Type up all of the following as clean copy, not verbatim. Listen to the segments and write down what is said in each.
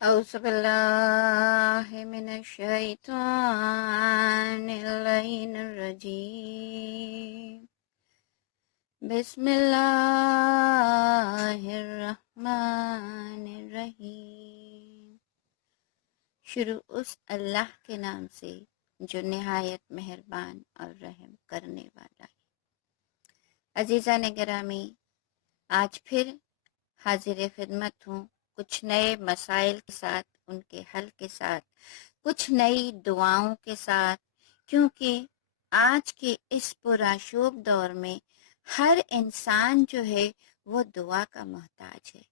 أعوذ بالله من الشيطان اللعين الرجيم بسم الله الرحمن الرحیم۔ شروع اس اللہ کے نام سے جو نہایت مہربان اور رحم کرنے والا ہے۔ عزیزان گرامی، آج پھر حاضر خدمت ہوں کچھ نئے مسائل کے ساتھ، ان کے حل کے ساتھ، کچھ نئی دعاؤں کے ساتھ، کیونکہ آج کے اس پرآشوب دور میں ہر انسان جو ہے وہ دعا کا محتاج ہے۔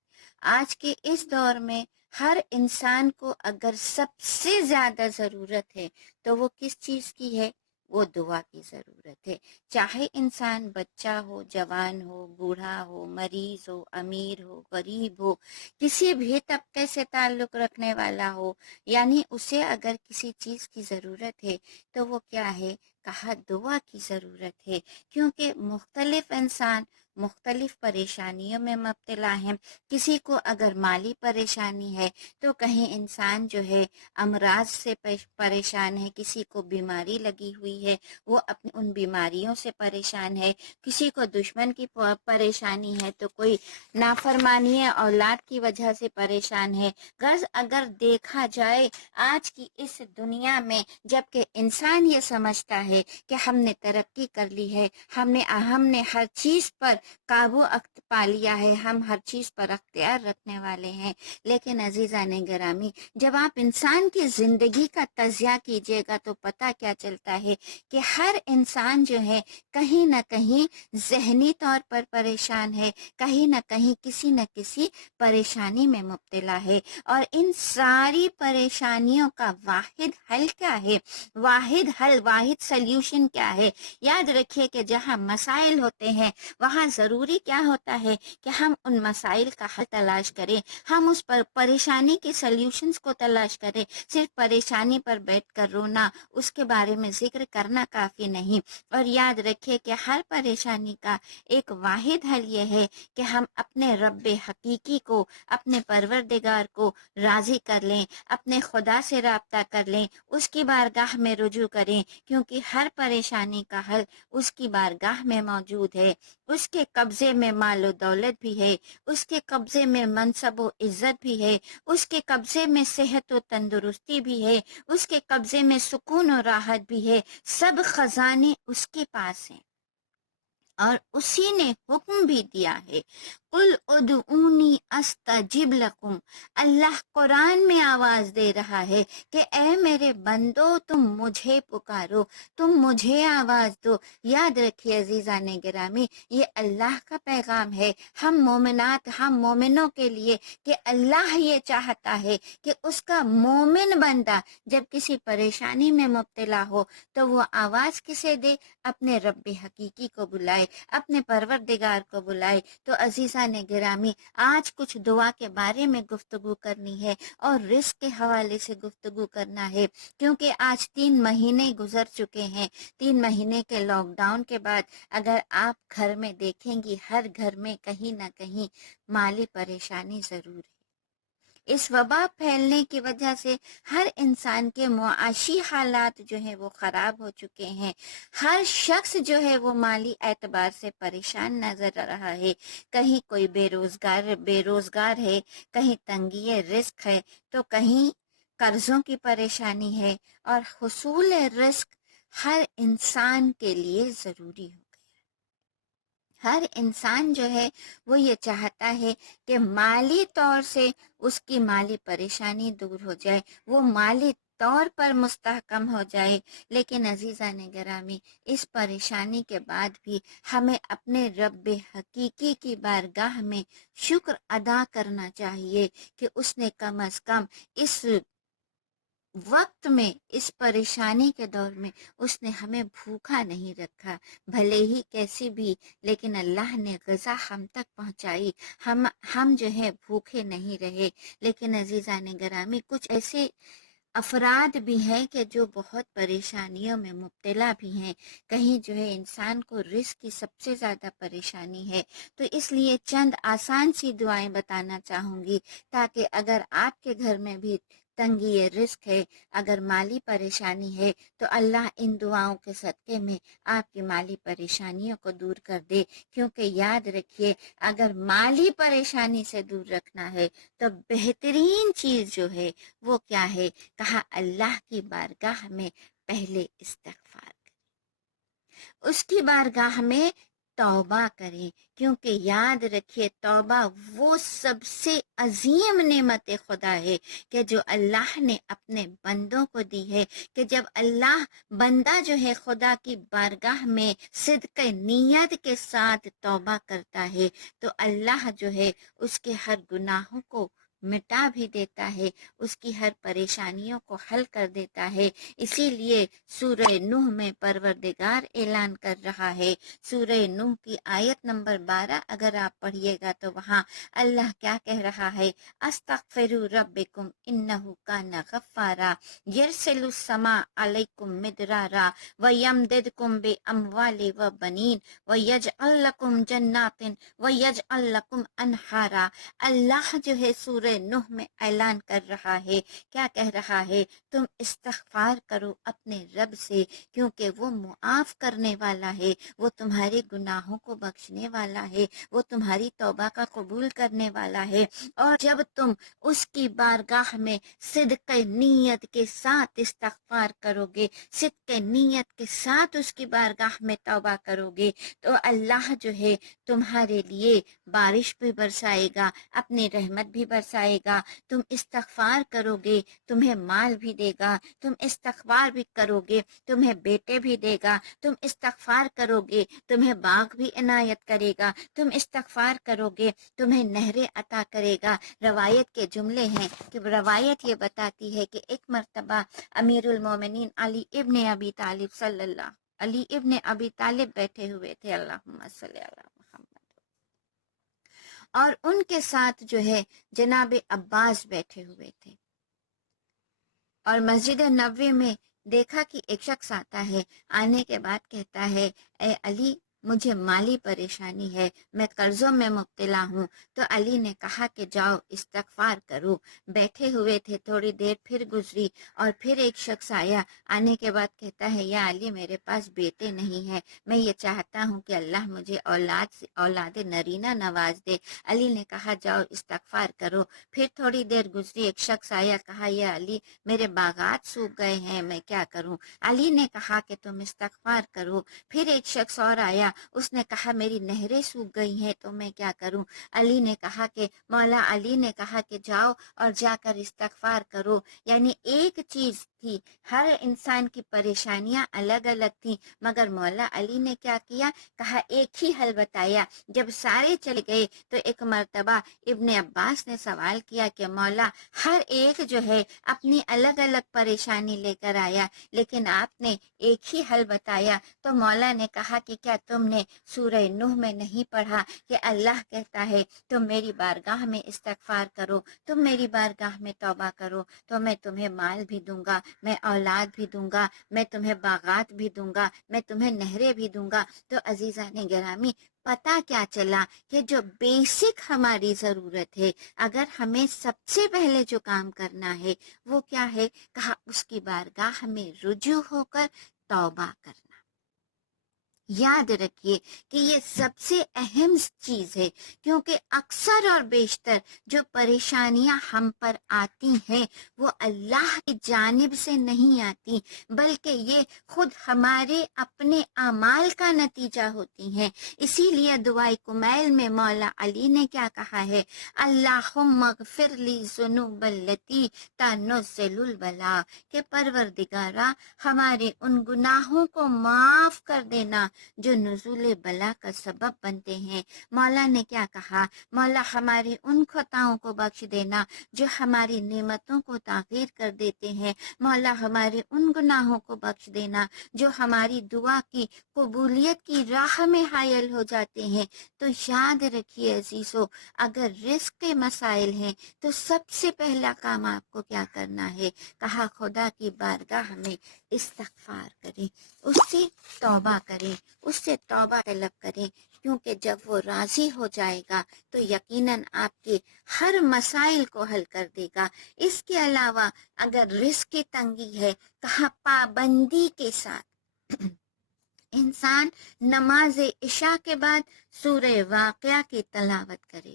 آج کے اس دور میں ہر انسان کو اگر سب سے زیادہ ضرورت ہے تو وہ کس چیز کی ہے؟ وہ دعا کی ضرورت ہے۔ چاہے انسان بچہ ہو، جوان ہو، بوڑھا ہو، مریض ہو، امیر ہو، غریب ہو، کسی بھی طبقے سے تعلق رکھنے والا ہو، یعنی اسے اگر کسی چیز کی ضرورت ہے تو وہ کیا ہے؟ کہا دعا کی ضرورت ہے، کیونکہ مختلف انسان مختلف پریشانیوں میں مبتلا ہیں۔ کسی کو اگر مالی پریشانی ہے تو کہیں انسان جو ہے امراض سے پریشان ہے، کسی کو بیماری لگی ہوئی ہے، وہ اپنی ان بیماریوں سے پریشان ہے، کسی کو دشمن کی پریشانی ہے، تو کوئی نافرمانی اولاد کی وجہ سے پریشان ہے۔ غرض اگر دیکھا جائے آج کی اس دنیا میں، جبکہ انسان یہ سمجھتا ہے کہ ہم نے ترقی کر لی ہے، ہم نے ہر چیز پر قابو پا لیا ہے، ہم ہر چیز پر اختیار رکھنے والے ہیں، لیکن عزیزان گرامی، جب آپ انسان کی زندگی کا تجزیہ کیجئے گا تو پتہ کیا چلتا ہے کہ ہر انسان جو ہے کہیں نہ کہیں ذہنی طور پر پریشان ہے، کہیں نہ کہیں کسی نہ کسی پریشانی میں مبتلا ہے، اور ان ساری پریشانیوں کا واحد حل کیا ہے؟ واحد سلیوشن کیا ہے؟ یاد رکھیے کہ جہاں مسائل ہوتے ہیں وہاں ضروری کیا ہوتا ہے کہ ہم ان مسائل کا حل تلاش کریں، ہم اس پر پریشانی کے سلیوشنز کو تلاش کریں۔ صرف پریشانی پر بیٹھ کر رونا، اس کے بارے میں ذکر کرنا کافی نہیں۔ اور یاد رکھیے کہ ہر پریشانی کا ایک واحد حل یہ ہے کہ ہم اپنے رب حقیقی کو، اپنے پروردگار کو راضی کر لیں، اپنے خدا سے رابطہ کر لیں، اس کی بارگاہ میں رجوع کریں، کیونکہ ہر پریشانی کا حل اس کی بارگاہ میں موجود ہے۔ اس کے قبضے میں مال و دولت بھی ہے، اس کے قبضے میں منصب و عزت بھی ہے، اس کے قبضے میں صحت و تندرستی بھی ہے، اس کے قبضے میں سکون و راحت بھی ہے۔ سب خزانے اس کے پاس ہیں، اور اسی نے حکم بھی دیا ہے، قل ادعونی استجب لکم۔ اللہ قرآن میں آواز دے رہا ہے کہ اے میرے بندو، تم مجھے پکارو، تم مجھے آواز دو۔ یاد رکھیے عزیزان گرامی، یہ اللہ کا پیغام ہے ہم مومنات، ہم مومنوں کے لیے، کہ اللہ یہ چاہتا ہے کہ اس کا مومن بندہ جب کسی پریشانی میں مبتلا ہو تو وہ آواز کسے دے؟ اپنے رب حقیقی کو بلائے، اپنے پروردگار کو بلائے۔ تو عزیزان گرامی، آج کچھ دعا کے بارے میں گفتگو کرنی ہے اور رزق کے حوالے سے گفتگو کرنا ہے، کیونکہ آج 3 مہینے گزر چکے ہیں۔ 3 مہینے کے لاک ڈاؤن کے بعد اگر آپ گھر میں دیکھیں گی، ہر گھر میں کہیں نہ کہیں مالی پریشانی ضرور ہے۔ اس وبا پھیلنے کی وجہ سے ہر انسان کے معاشی حالات جو ہیں وہ خراب ہو چکے ہیں۔ ہر شخص جو ہے وہ مالی اعتبار سے پریشان نظر آ رہا ہے۔ کہیں کوئی بے روزگار ہے، کہیں تنگی رزق ہے، تو کہیں قرضوں کی پریشانی ہے، اور حصول رزق ہر انسان کے لیے ضروری ہو۔ ہر انسان جو ہے وہ یہ چاہتا ہے کہ مالی طور سے اس کی مالی پریشانی دور ہو جائے، وہ مالی طور پر مستحکم ہو جائے۔ لیکن عزیزان گرامی، اس پریشانی کے بعد بھی ہمیں اپنے رب حقیقی کی بارگاہ میں شکر ادا کرنا چاہیے کہ اس نے کم از کم اس وقت میں، اس پریشانی کے دور میں اس نے ہمیں بھوکا نہیں رکھا، بھلے ہی کیسی بھی، لیکن اللہ نے غذا ہم تک پہنچائی، ہم جو ہے بھوکے نہیں رہے۔ لیکن عزیزان گرامی، کچھ ایسے افراد بھی ہیں کہ جو بہت پریشانیوں میں مبتلا بھی ہیں. کہیں جو ہے انسان کو رزق کی سب سے زیادہ پریشانی ہے. تو اس لیے چند آسان سی دعائیں بتانا چاہوں گی تاکہ اگر آپ کے گھر میں بھی تنگی رزق ہے، اگر مالی پریشانی ہے، تو اللہ ان دعاؤں کے صدقے میں آپ کی مالی پریشانیوں کو دور کر دے. کیونکہ یاد رکھیے، اگر مالی پریشانی سے دور رکھنا ہے تو بہترین چیز جو ہے وہ کیا ہے؟ کہا اللہ کی بارگاہ میں پہلے استغفار، اس کی بارگاہ میں توبہ کریں. کیونکہ یاد رکھیے، توبہ وہ سب سے عظیم نعمت خدا ہے کہ جو اللہ نے اپنے بندوں کو دی ہے. کہ جب اللہ بندہ جو ہے خدا کی بارگاہ میں صدق نیت کے ساتھ توبہ کرتا ہے تو اللہ جو ہے اس کے ہر گناہوں کو مٹا بھی دیتا ہے، اس کی ہر پریشانیوں کو حل کر دیتا ہے. اسی لیے سورہ نوح میں پروردگار اعلان کر رہا ہے، سورہ نوح کی آیت نمبر 12 اگر آپ پڑھیے گا تو وہاں اللہ کیا کہہ رہا ہے؟ استغفروا ربکم انہ کان غفارا یرسل السماء علیکم مدرارا ویمددکم باموال وبنین ویجعل لکم جنات ویجعل لکم انہارا. اللہ جو ہے سورہ نوح میں اعلان کر رہا ہے، کیا کہہ رہا ہے؟ تم استغفار کرو اپنے رب سے، کیونکہ وہ معاف کرنے والا ہے، وہ تمہارے گناہوں کو بخشنے والا ہے، وہ تمہاری توبہ کا قبول کرنے والا ہے. اور جب تم اس کی بارگاہ میں صدق نیت کے ساتھ استغفار کرو گے، صدق نیت کے ساتھ اس کی بارگاہ میں توبہ کرو گے، تو اللہ جو ہے تمہارے لیے بارش بھی برسائے گا، اپنی رحمت بھی برسائے گا. تم استغفار کرو گے، تمہیں مال بھی دے گا. تم استغفار بھی کرو گے، تمہیں بیٹے بھی دے گا. تم استغفار کرو گے، تمہیں باغ بھی عنایت کرے گا. تم استغفار کرو گے، تمہیں نہریں عطا کرے گا. روایت کے جملے ہیں کہ روایت یہ بتاتی ہے کہ ایک مرتبہ امیر المومنین علی ابن ابی طالب بیٹھے ہوئے تھے، اللہم صلی علی محمد، اور ان کے ساتھ جو ہے جناب عباس بیٹھے ہوئے تھے. اور مسجد نبوی میں دیکھا کہ ایک شخص آتا ہے، آنے کے بعد کہتا ہے، اے علی مجھے مالی پریشانی ہے، میں قرضوں میں مبتلا ہوں. تو علی نے کہا کہ جاؤ استغفار کرو. بیٹھے ہوئے تھے، تھوڑی دیر پھر گزری اور پھر ایک شخص آیا، آنے کے بعد کہتا ہے، یا علی میرے پاس بیٹے نہیں ہیں، میں یہ چاہتا ہوں کہ اللہ مجھے اولاد نرینہ نواز دے. علی نے کہا جاؤ استغفار کرو. پھر تھوڑی دیر گزری، ایک شخص آیا، کہا یا علی میرے باغات سوکھ گئے ہیں، میں کیا کروں؟ علی نے کہا کہ تم استغفار کرو. پھر ایک شخص اور آیا، اس نے کہا میری نہریں سوکھ گئی ہیں تو میں کیا کروں؟ علی نے کہا کہ مولا علی نے کہا کہ جاؤ اور جا کر استغفار کرو. یعنی ایک چیز تھی، ہر انسان کی پریشانیاں الگ الگ تھیں، مگر مولا علی نے کیا کیا؟ کہا ایک ہی حل بتایا. جب سارے چلے گئے تو ایک مرتبہ ابن عباس نے سوال کیا کہ مولا ہر ایک جو ہے اپنی الگ الگ پریشانی لے کر آیا، لیکن آپ نے ایک ہی حل بتایا. تو مولا نے کہا کہ کیا تم نے سورہ نوح میں نہیں پڑھا کہ اللہ کہتا ہے تم میری بارگاہ میں استغفار کرو، تم میری بارگاہ میں توبہ کرو تو میں تمہیں مال بھی دوں گا، میں اولاد بھی دوں گا، میں تمہیں باغات بھی دوں گا، میں تمہیں نہریں بھی دوں گا. تو عزیزان گرامی، پتہ کیا چلا کہ جو بیسک ہماری ضرورت ہے، اگر ہمیں سب سے پہلے جو کام کرنا ہے وہ کیا ہے؟ کہا اس کی بارگاہ میں رجوع ہو کر توبہ کرنا. یاد رکھیے کہ یہ سب سے اہم چیز ہے، کیونکہ اکثر اور بیشتر جو پریشانیاں ہم پر آتی ہیں وہ اللہ کی جانب سے نہیں آتی، بلکہ یہ خود ہمارے اپنے اعمال کا نتیجہ ہوتی ہیں. اسی لیے دعائے کمیل میں مولا علی نے کیا کہا ہے؟ اللہم اغفر لی ذنوب التی تنزل البلا، کہ پروردگارا ہمارے ان گناہوں کو معاف کر دینا جو نزول بلا کا سبب بنتے ہیں۔ مولا نے کیا کہا؟ مولا ہماری ان خطاؤں کو بخش دینا جو ہماری نعمتوں کو تاخیر کر دیتے ہیں۔ مولا ہمارے ان گناہوں کو بخش دینا جو ہماری دعا کی قبولیت کی راہ میں حائل ہو جاتے ہیں۔ تو یاد رکھیے عزیزو، اگر رزق کے مسائل ہیں تو سب سے پہلا کام آپ کو کیا کرنا ہے؟ کہا خدا کی بارگاہ میں استغفار کریں، اس سے توبہ کریں، اس سے توبہ طلب کریں، کیونکہ جب وہ راضی ہو جائے گا تو یقیناً آپ کے ہر مسائل کو حل کر دے گا۔ اس کے علاوہ اگر رزق کی تنگی ہے، کہا پابندی کے ساتھ انسان نماز عشاء کے بعد سورہ واقعہ کی تلاوت کرے۔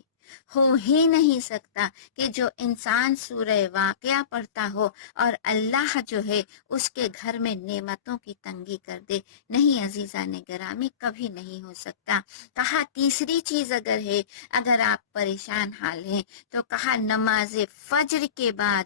ہو ہی نہیں سکتا کہ جو انسان سورہ واقعہ پڑھتا ہو اور اللہ جو ہے اس کے گھر میں نعمتوں کی تنگی کر دے۔ نہیں عزیزان گرامی، کبھی نہیں ہو سکتا۔ کہا تیسری چیز اگر ہے، اگر آپ پریشان حال ہیں تو کہا نماز فجر کے بعد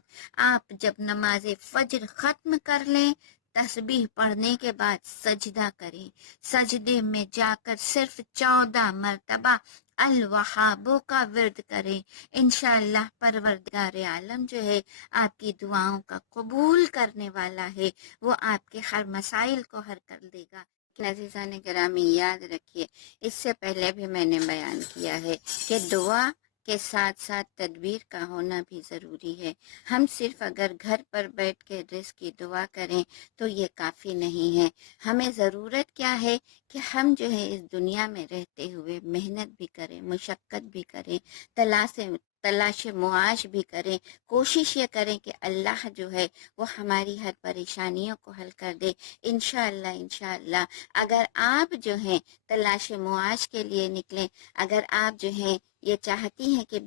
آپ جب نماز فجر ختم کر لیں، تسبیح پڑھنے کے بعد سجدہ کریں، سجدے میں جا کر صرف 14 مرتبہ الوہابو کا ورد کریں۔ انشاءاللہ پروردگار عالم جو ہے آپ کی دعاؤں کا قبول کرنے والا ہے، وہ آپ کے ہر مسائل کو حل کر دے گا۔ عزیزان گرامی یاد رکھیے، اس سے پہلے بھی میں نے بیان کیا ہے کہ دعا کے ساتھ ساتھ تدبیر کا ہونا بھی ضروری ہے۔ ہم صرف اگر گھر پر بیٹھ کے رزق کی دعا کریں تو یہ کافی نہیں ہے۔ ہمیں ضرورت کیا ہے کہ ہم جو ہے اس دنیا میں رہتے ہوئے محنت بھی کریں، مشقت بھی کریں، تلاش معاش بھی کریں، کوشش یہ کریں کہ اللہ جو ہے وہ ہماری ہر پریشانیوں کو حل کر دے۔ انشاءاللہ اگر آپ جو ہیں تلاش معاش کے لیے نکلیں، اگر آپ جو ہیں یہ چاہتی ہیں کہ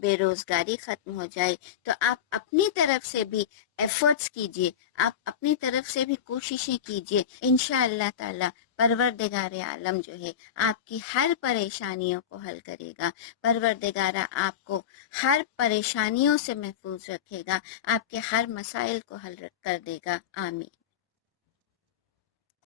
بے روزگاری ختم ہو جائے، تو آپ اپنی طرف سے بھی ایفرٹس کیجئے، آپ اپنی طرف سے بھی کوششیں کیجئے۔ انشاءاللہ تعالی پروردگار عالم جو ہے آپ کی ہر پریشانیوں کو حل کرے گا۔ پروردگارہ آپ کو ہر پریشانیوں سے محفوظ رکھے گا، آپ کے ہر مسائل کو حل کر دے گا۔ آمین۔